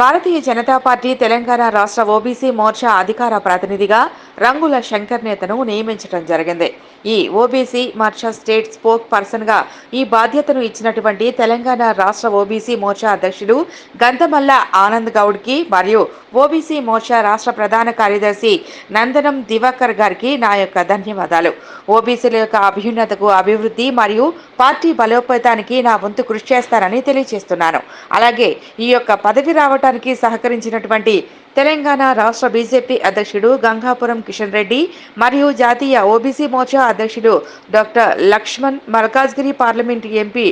Bharatiya Janata party Telangana రాష్ట్ర OBC Morcha అధికార ప్రతినిధిగా రంగుల శంకర్ నేతను నియమించడం జరిగింది. ఈ OBC Morcha state spoke person గా ఈ బాధ్యతను ఇచ్చినటువంటి తెలంగాణ రాష్ట్ర ఓబీసీ మోర్చా అధ్యక్షుడు గంతమల్ల ఆనంద్ గౌడ్ కి మరియు ఓబీసీ మోర్చా రాష్ట్ర ప్రధాన కార్యదర్శి నందనం దివాకర్ గారికి నా యొక్క ధన్యవాదాలు. ఓబీసీల యొక్క అభ్యున్నతకు, అభివృద్ధి మరియు పార్టీ బలోపేతానికి నా వంతు కృషి చేస్తారని తెలియజేస్తున్నాను. అలాగే ఈ యొక్క పదవి రావడానికి సహకరించినటువంటి తెలంగాణ రాష్ట్ర బీజేపీ అధ్యక్షుడు గంగాపురం కిషన్ రెడ్డి మరియు జాతీయ ఓబీసీ మోర్చా అధ్యక్షుడు doctor Laxman, Malkajgiri parliament MP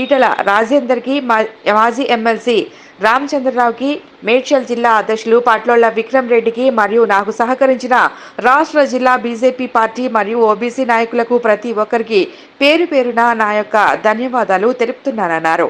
Etela రాజేందర్కి, మాజీ ఎమ్మెల్సీ రామచంద్రరావుకి, మేడ్చల్ జిల్లా అధ్యక్షులు పాట్లోళ్ల విక్రమ్ రెడ్డికి మరియు నాకు సహకరించిన రాష్ట్ర జిల్లా బీజేపీ పార్టీ మరియు ఓబీసీ నాయకులకు ప్రతి ఒక్కరికి పేరు పేరున నా యొక్క ధన్యవాదాలు తెలుపుతున్నానన్నారు.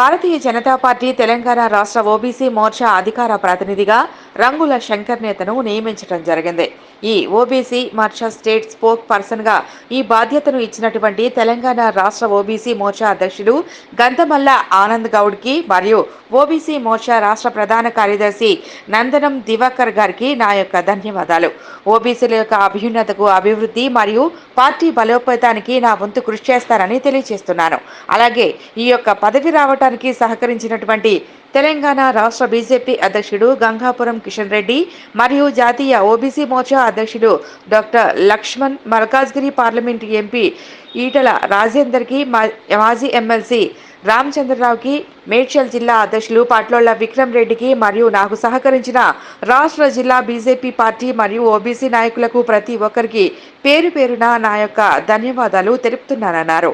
భారతీయ జనతా పార్టీ తెలంగాణ రాష్ట్ర ఓబీసీ మోర్చా అధికార ప్రతినిధిగా రంగుల శంకర్ నేతను నియమించడం జరిగింది. ఈ OBC Morcha state spoke person గా ఈ బాధ్యతను ఇచ్చినటువంటి తెలంగాణ రాష్ట్ర ఓబీసీ మోర్చా అధ్యక్షుడు గంతమల్ల ఆనంద్ గౌడ్ కి మరియు ఓబీసీ మోర్చా రాష్ట్ర ప్రధాన కార్యదర్శి నందనం దివాకర్ గారికి నా యొక్క ధన్యవాదాలు. ఓబీసీల యొక్క అభ్యున్నతకు, అభివృద్ధి మరియు పార్టీ బలోపేతానికి నా వంతు కృషి చేస్తారని తెలియజేస్తున్నాను. అలాగే ఈ యొక్క పదవి రావడానికి సహకరించినటువంటి తెలంగాణ రాష్ట్ర బీజేపీ అధ్యక్షుడు గంగాపురం కిషన్ రెడ్డి మరియు జాతీయ ఓబీసీ మోర్చా అధ్యక్షుడు doctor Laxman, Malkajgiri parliament MP Etela రాజేందర్కి, మాజీ ఎమ్మెల్సీ రామచంద్రరావుకి, మేడ్చల్ జిల్లా అధ్యక్షులు పాట్లోళ్ల విక్రమ్ రెడ్డికి మరియు నాకు సహకరించిన రాష్ట్ర జిల్లా బీజేపీ పార్టీ మరియు ఓబీసీ నాయకులకు ప్రతి ఒక్కరికి పేరు పేరున నా యొక్క ధన్యవాదాలు తెలుపుతున్నానన్నారు.